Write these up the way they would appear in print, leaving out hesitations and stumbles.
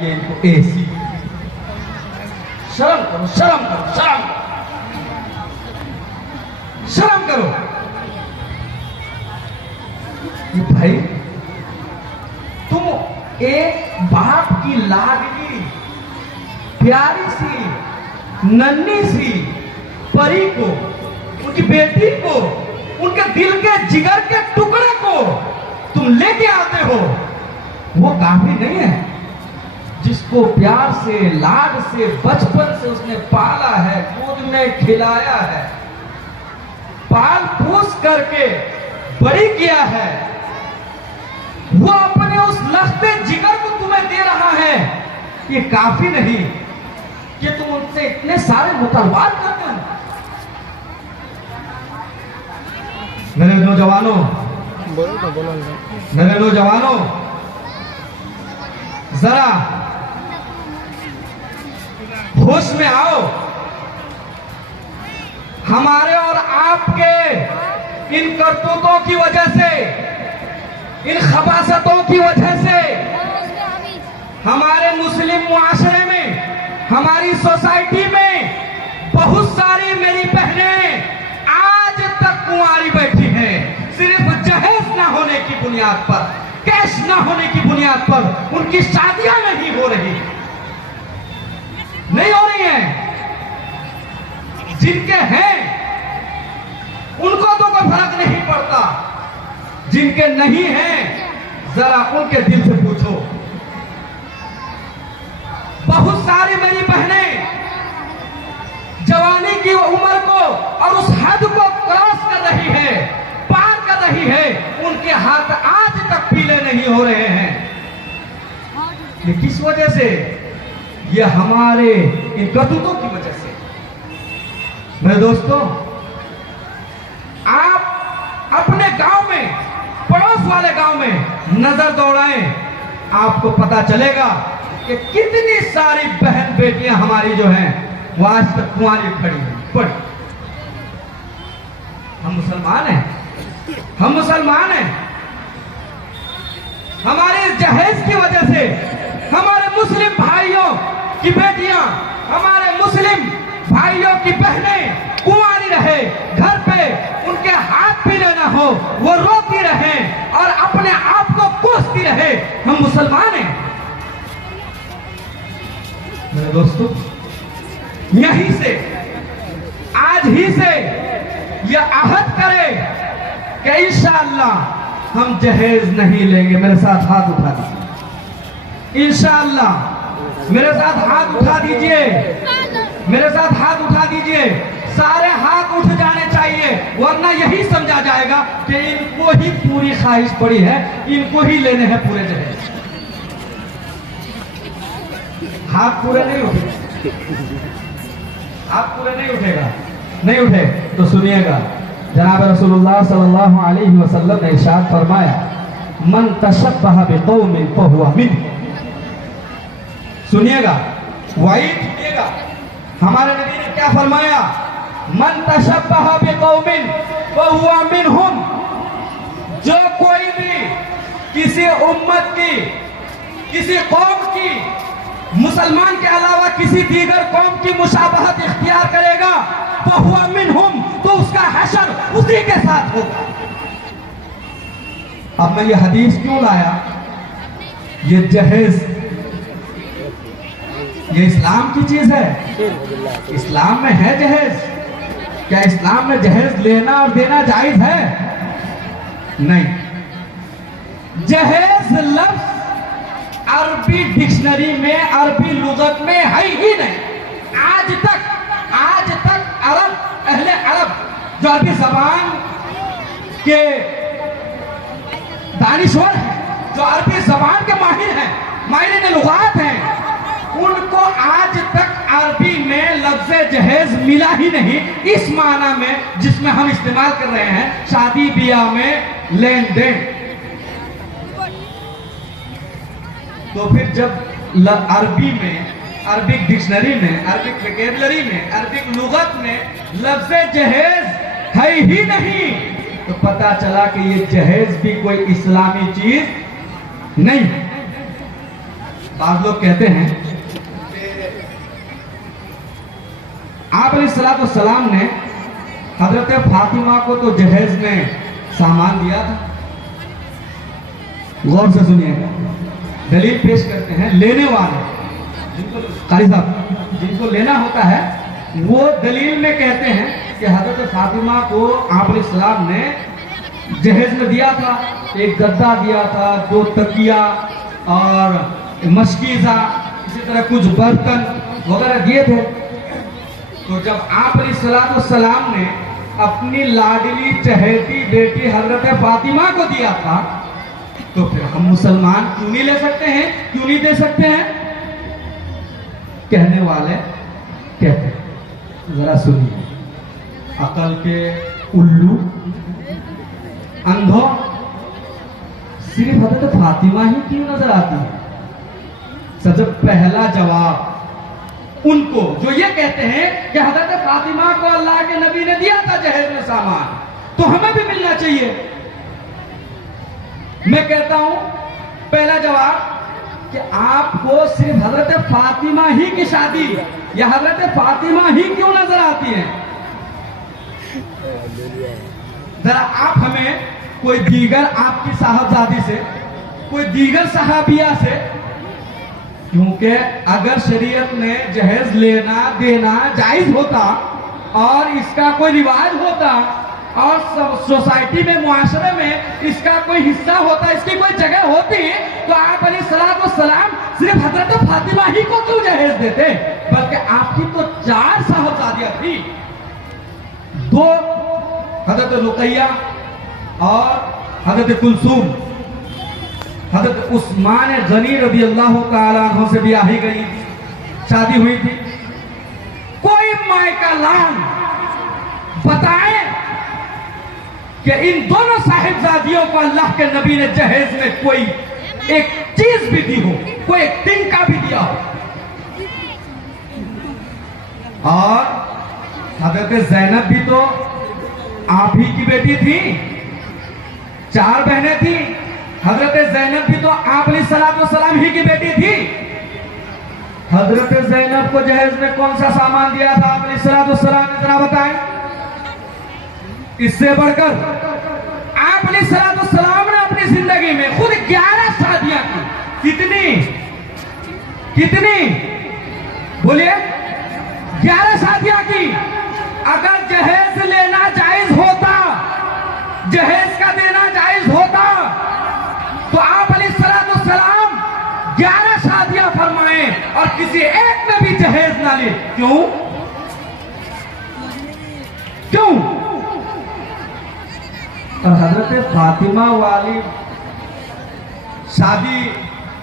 चाहिए इनको एसी। शर्म करो, शर्म करो, शर्म करो, शर्म करो। भाई तुम एक बाप की लाडली प्यारी सी नन्ही सी परी को, उनकी बेटी को, उनके दिल के जिगर के टुकड़े को तुम लेके आते हो, वो काफी नहीं है? जिसको प्यार से लाड से बचपन से उसने पाला है, गोद में खिलाया है, पाल पोस करके बड़ी किया है, वो अपने उस लश्ते जिगर को तुम्हें दे रहा है, ये काफी नहीं कि तुम उनसे इतने सारे मुतालबात करते हो? मेरे नौजवानों, मेरे नौजवानों, जरा होश में आओ। हमारे और आपके इन करतूतों की वजह से, इन खबासतों की वजह से हमारे मुस्लिम मुआशरे में, हमारी सोसाइटी में बहुत सारी मेरी बहनें आज तक कुंवारी बैठी हैं, सिर्फ जहेज ना होने की बुनियाद पर, कैश ना होने की बुनियाद पर उनकी शादियां नहीं हो रही, नहीं हो रही हैं। जिनके हैं उनको तो कोई फर्क नहीं पड़ता, जिनके नहीं हैं जरा उनके दिल से पूछो। बहुत सारी मेरी बहनें जवानी की उम्र को और उस हद को क्रॉस कर रही है, पार कर रही है, उनके हाथ आज तक पीले नहीं हो रहे हैं। ये किस वजह से? ये हमारे इन करतूतों की वजह से। मेरे दोस्तों, आप अपने गांव में, पड़ोस वाले गांव में नजर दौड़ाएं, आपको पता चलेगा कि कितनी सारी बहन बेटियां हमारी जो हैं वो आज तक कुंवारी खड़ी हैं, पड़ी। हम मुसलमान हैं, हम मुसलमान हैं। हमारे इस जहेज की वजह से हमारे मुस्लिम भाइयों की बेटियां, हमारे मुस्लिम भाइयों की बहनें कुंवारी रहे, घर पे उनके हाथ भी लेना हो वो रोती रहे और अपने आप को कोसती रहे। हम मुसलमान हैं। मेरे दोस्तों, यहीं से, आज ही से यह अहद करें कि इंशाअल्लाह हम जहेज नहीं लेंगे। मेरे साथ हाथ उठा दीजिए, इंशाअल्लाह मेरे साथ हाथ उठा दीजिए, मेरे साथ हाथ उठा दीजिए। सारे हाथ उठ जाने चाहिए, वरना यही समझा जाएगा कि इनको ही पूरी ख्वाहिश पड़ी है, इनको ही लेने हैं पूरे जहेज। हाथ पूरे नहीं उठे, हाथ पूरे नहीं उठेगा, नहीं उठे तो सुनिएगा। जनाब रसूलुल्लाह सल्लल्लाहु अलैहि वसल्लम ने इरशाद फरमाया, मन तशब्बह बिकौमिन फहुवा मिन्हुम। सुनिएगा, वाइड सुनिएगा, हमारे नबी ने क्या फरमाया? मन तशब्बह बिकौमिन फहुवा मिन्हुम। जो कोई भी किसी उम्मत की, किसी कौम की, मुसलमान के अलावा किसी दीगर कौम की मुशाबहत इख्तियार करेगा, फहुवा मिन्हुम, तो उसका हशर उसी के साथ होगा। अब मैं ये हदीस क्यों लाया? ये जहेज, ये इस्लाम की चीज है। इस्लाम में है जहेज। क्या इस्लाम में जहेज लेना और देना जायज है? नहीं। जहेज लफ्ज अरबी डिक्शनरी में, अरबी लुगत में है ही नहीं। आज तक अरब, अहले अरब जो अरबी जबान के दानिश्वर हैं, जो अरबी जबान के माहिर हैं, माहिर लुगात हैं, उनको आज तक अरबी में लफ्ज़ जहेज मिला ही नहीं इस माना में जिसमें हम इस्तेमाल कर रहे हैं, शादी ब्याह में लेन देन। तो फिर जब अरबी में, अरबिक डिक्शनरी में, अरबिक वोकैबुलरी में, अरबिक लुगत में लफ्ज़ जहेज है ही नहीं, तो पता चला कि ये जहेज भी कोई इस्लामी चीज नहीं। बाद लोग कहते हैं आप अलैहिस्सलाम ने हजरत फातिमा को तो जहेज में सामान दिया था। गौर से सुनिएगा, दलील पेश करते हैं लेने वाले, जिनको कारी साहब जिनको लेना होता है वो दलील में कहते हैं कि हजरत फातिमा को आप अलैहिस्सलाम ने जहेज में दिया था, एक गद्दा दिया था, 2 तकिया और मशकीज़ा, इसी तरह कुछ बर्तन वगैरह दिए थे। तो जब आप अलैहिस्सलाम ने अपनी लाडली चहेती बेटी हजरत फातिमा को दिया था, तो फिर हम मुसलमान क्यों नहीं ले सकते हैं, क्यों नहीं दे सकते हैं? कहने वाले कहते हैं, जरा सुनिए, अकल के उल्लू अंधों सिर्फ हजरत फातिमा ही क्यों नजर आती है? सबसे पहला जवाब उनको जो ये कहते हैं कि हजरत फातिमा को अल्लाह के नबी ने दिया था जहेज में सामान, तो हमें भी मिलना चाहिए। मैं कहता हूं पहला जवाब कि आपको सिर्फ हजरत फातिमा ही की शादी या हजरत फातिमा ही क्यों नजर आती है? जरा आप हमें कोई दीगर आपकी साहबजादी से, कोई दीगर सहाबिया से, क्योंकि अगर शरीयत में जहेज लेना देना जायज होता और इसका कोई रिवाज होता और सोसाइटी में, मुआशरे में इसका कोई हिस्सा होता, इसकी कोई जगह होती, तो आप अलैहिस्सलाम सिर्फ हजरत फातिमा ही को क्यों जहेज देते? बल्कि आपकी तो 4 साहबजादियां थी, 2 हजरत रुकैया और हजरत कुलसूम, हजरत उस्मान गनी रज़ी अल्लाह ताला अन्हु से ब्याही गई, शादी हुई थी। कोई मायका लान बताए कि इन दोनों साहिबजादियों को अल्लाह के नबी ने जहेज में कोई एक चीज भी दी हो, कोई एक तिनका भी दिया हो। और हजरत ज़ैनब भी तो आप ही की बेटी थी, 4 बहनें थी। हजरत ज़ैनब भी तो आप अलैहिस्सलाम ही की बेटी थी। हजरत ज़ैनब को जहेज में कौन सा सामान दिया था आप अलैहिस्सलाम ने, जरा बताएं। इससे बढ़कर आप अलैहिस्सलाम ने अपनी जिंदगी में खुद 11 शादियां की। कितनी बोलिए? 11 शादियां की। अगर जहेज लेना जायज होता, जहेज का देना जायज होता, तो आप अलैहिस्सलाम 11 शादियां फरमाए और किसी एक में भी जहेज ना ले। क्यों? और हजरत फातिमा वाली शादी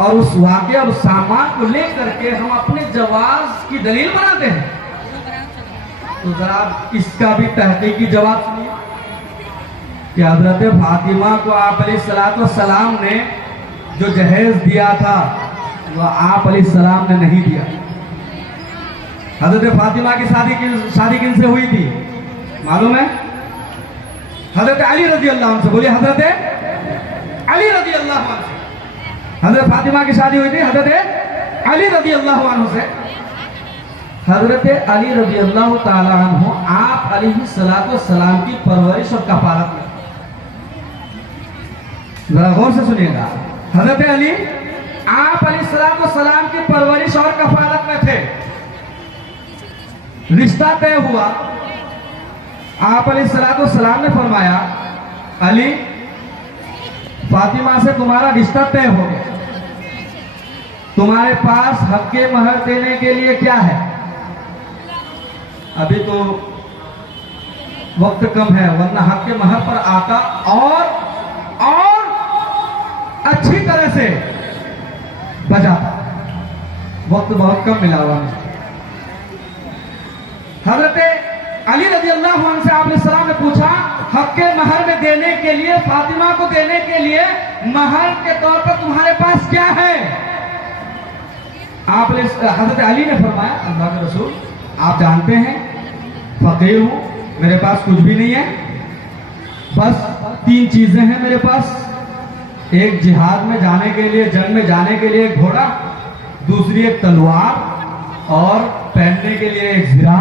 और उस वाक़े और उस सामान को लेकर के हम अपने जवाब की दलील बनाते हैं, तो जरा इसका भी तहकीकी जवाब सुनिए कि हजरत फातिमा को आप अलैहिस्सलाम ने जो जहेज दिया था वह आप अलैहिस्सलाम ने नहीं दिया। हजरत फातिमा की शादी किन से हुई थी मालूम है? हजरत अली रज़ी अल्लाह अन्हु से। बोलिए, हजरत अली रज़ी अल्लाह अन्हु से हजरत फातिमा की शादी हुई थी हजरत अली रज़ी अल्लाह अन्हु से। हजरत अली रज़ी अल्लाह ताला अन्हु आप अलैहिस्सलाम की परवरिश और कफालत में, जरा गौर से सुनिएगा, हजरत अली आप अलैहिस्सलाम की परवरिश और कफालत में थे। रिश्ता तय हुआ, आप अलैहिस्सलाम ने फरमाया, अली फातिमा से तुम्हारा रिश्ता तय हो गया, तुम्हारे पास हक़्क़े महर देने के लिए क्या है? अभी तो वक्त कम है, वरना हक़्क़े महर पर आता और अच्छी तरह से बजाता। वक्त बहुत कम मिला हुआ है। हजरत अली रज़ी अल्लाह अन्हु से आपने सलाम ने पूछा, हक़्क़े महर में देने के लिए, फातिमा को देने के लिए महर के तौर पर तुम्हारे पास क्या है? आप हजरत अली ने फरमाया, अल्लाह के रसूल आप जानते हैं फकीर हूं, मेरे पास कुछ भी नहीं है, बस 3 चीजें हैं मेरे पास। एक जिहाद में जाने के लिए, जंग में जाने के लिए एक घोड़ा, दूसरी एक तलवार और पहनने के लिए एक ज़िरा।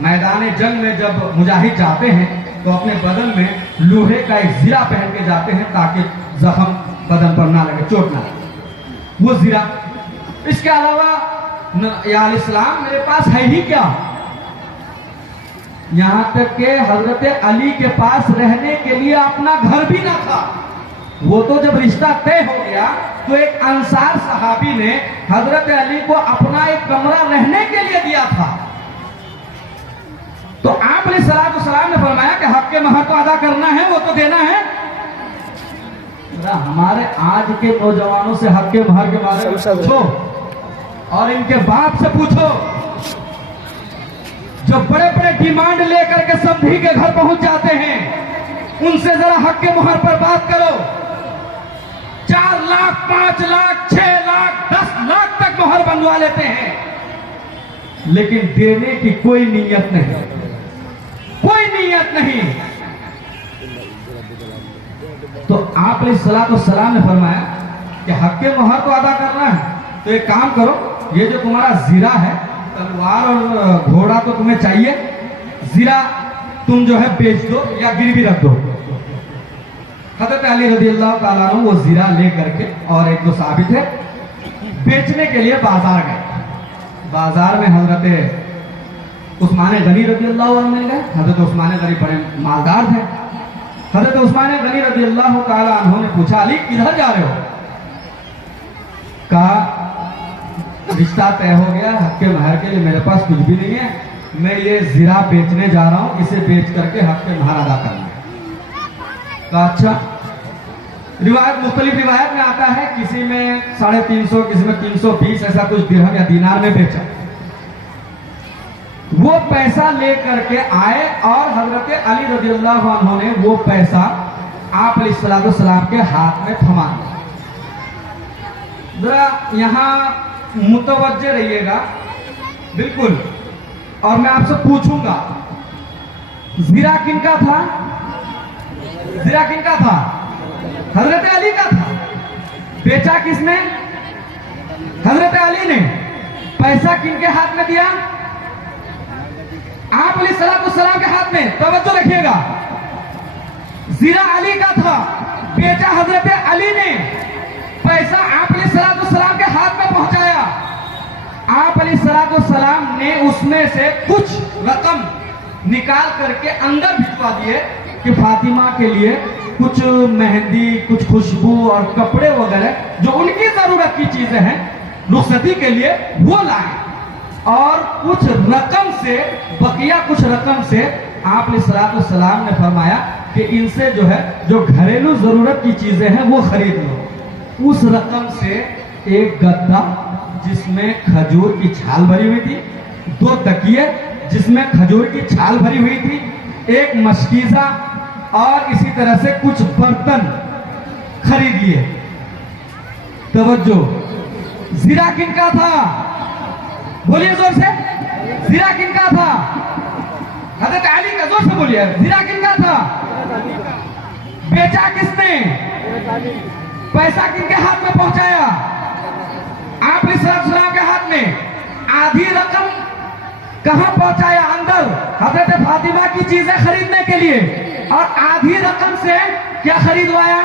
मैदान जंग में जब मुजाहिद जाते हैं तो अपने बदन में लोहे का एक ज़िरा पहन के जाते हैं ताकि जख्म बदन पर ना लगे, चोट ना लगे, वो ज़िरा। इसके अलावा या इस्लाम मेरे पास है ही क्या, यहां तक के हजरत अली के पास रहने के लिए अपना घर भी ना था। वो तो जब रिश्ता तय हो गया तो एक अंसार सहाबी ने हजरत अली को अपना एक कमरा रहने के लिए दिया था। तो आप सलाम ने फरमाया कि हक के महर तो अदा करना है, वो तो देना है। हमारे आज के नौजवानों से हक के महर के बारे में पूछो और इनके बाप से पूछो, जो बड़े बड़े डिमांड लेकर के समधी के घर पहुंच जाते हैं, उनसे जरा हक के मोहर पर बात करो। 4 लाख 5 लाख 6 लाख 10 लाख तक मोहर बनवा लेते हैं, लेकिन देने की कोई नीयत नहीं, कोई नीयत नहीं। तो आप सलाम ने फरमाया कि हक के मोहर तो अदा करना है, तो एक काम करो, ये जो तुम्हारा ज़िरा है, तलवार और घोड़ा तो तुम्हें चाहिए, ज़िरा तुम जो है बेच दो या गिरवी रख दो। हज़रत अली रज़ियल्लाहु ताला अन्हु वो ज़िरा ले करके और एक दो साबित है बेचने के लिए बाजार गए। बाजार में हज़रत उस्मान गनी रज़ियल्लाहु अन्हु मिल गए। हज़रत उस्मान गनी बड़े मालदार थे। हज़रत उस्मान गनी रज़ियल्लाहु ताला अन्हु ने पूछा, अली किधर जा रहे हो? कहा रिश्ता तय हो गया, हक के महर के लिए मेरे पास कुछ भी नहीं है, मैं ये ज़िरा बेचने जा रहा हूं, इसे बेच करके हक के महर अदा करना है। तो अच्छा, रिवायत मुख्तलिफ रिवायत में आता है, किसी में 350, किसी में 320, ऐसा कुछ दिरहम या दीनार में बेचा। वो पैसा ले करके आए और हजरत अली रज़ियल्लाहु अन्हु ने वो पैसा आप अलैहिस्सलाम के हाथ में थमा दिया। जरा यहां मुतवज्जे रहिएगा बिल्कुल, और मैं आपसे पूछूंगा, ज़िरा किनका था? ज़िरा किनका था? हजरत अली का था। बेचा किसने? हजरत अली ने। पैसा किनके हाथ में दिया? आप अलैहिस्सलाम के हाथ में। तवज्जो रखिएगा, ज़िरा अली का था, बेचा हजरत अली ने, पैसा आप अलैहिस्सलाम के हाथ में पहुंचाया। आप अलैहिस्सलाम ने उसमें से कुछ रकम निकाल करके अंदर भिजवा दिए कि फातिमा के लिए कुछ मेहंदी, कुछ खुशबू और कपड़े वगैरह जो उनकी जरूरत की चीजें हैं रुखसती के लिए वो लाए। और कुछ रकम से, बकिया कुछ रकम से आप अलैहिस्सलाम ने फरमाया कि इनसे जो है जो घरेलू जरूरत की चीजें हैं वो खरीद लो। उस रकम से एक गद्दा जिसमें खजूर की छाल भरी हुई थी, 2 तकिए जिसमें खजूर की छाल भरी हुई थी, एक मशकीज़ा और इसी तरह से कुछ बर्तन खरीद लिए। तवज्जो, ज़िरा किनका था? बोलिए जोर से, ज़िरा किनका था? हज़रत अली का। जोर से बोलिए, ज़िरा किनका था? बेचा किसने? पैसा किनके हाथ में पहुंचाया? आप अलैहिस्सलाम के हाथ में। आधी रकम कहां पहुंचाया? अंदर हजरत फातिमा की चीजें खरीदने के लिए। और आधी रकम से क्या खरीदवाया?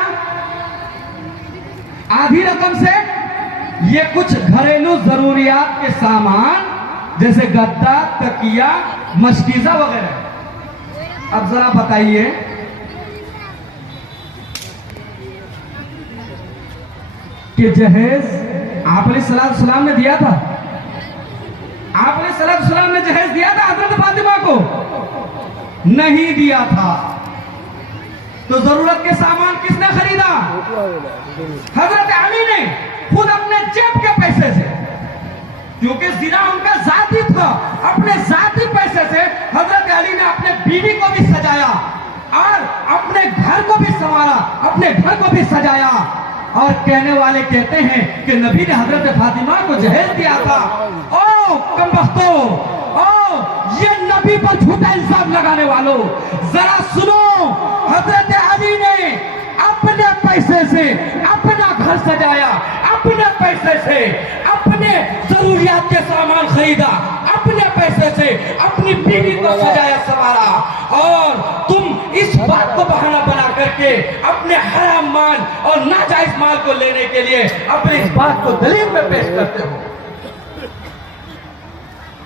आधी रकम से ये कुछ घरेलू जरूरियात के सामान जैसे गद्दा, तकिया, मशकीज़ा वगैरह। अब जरा बताइए, कि जहेज आप अलैहिस्सलाम ने दिया था? आप अलैहिस्सलाम ने जहेज दिया था हजरत फातिमा को? नहीं दिया था। तो जरूरत के सामान किसने खरीदा? हजरत अली ने खुद अपने जेब के पैसे से, क्योंकि ज़िरा उनका जाती था, अपने जाती पैसे से हजरत अली ने अपने बीवी को भी सजाया और अपने घर को भी संवारा, अपने घर को भी सजाया। और कहने वाले कहते हैं कि नबी ने हजरत फातिमा को जहेज दिया था। ओ कमबख्तो, ओ ये नबी पर झूठा इल्जाम लगाने वालों, जरा सुनो, हजरत अली ने अपने पैसे से अपना घर सजाया, अपने पैसे से अपने जरूरियात के सामान खरीदा, अपने पैसे से अपनी बीवी को सजाया संवारा, और तुम इस बात को बहाना बना करके अपने हराम माल और नाजायज माल को लेने के लिए अपनी इस बात को दलील में पेश करते हो।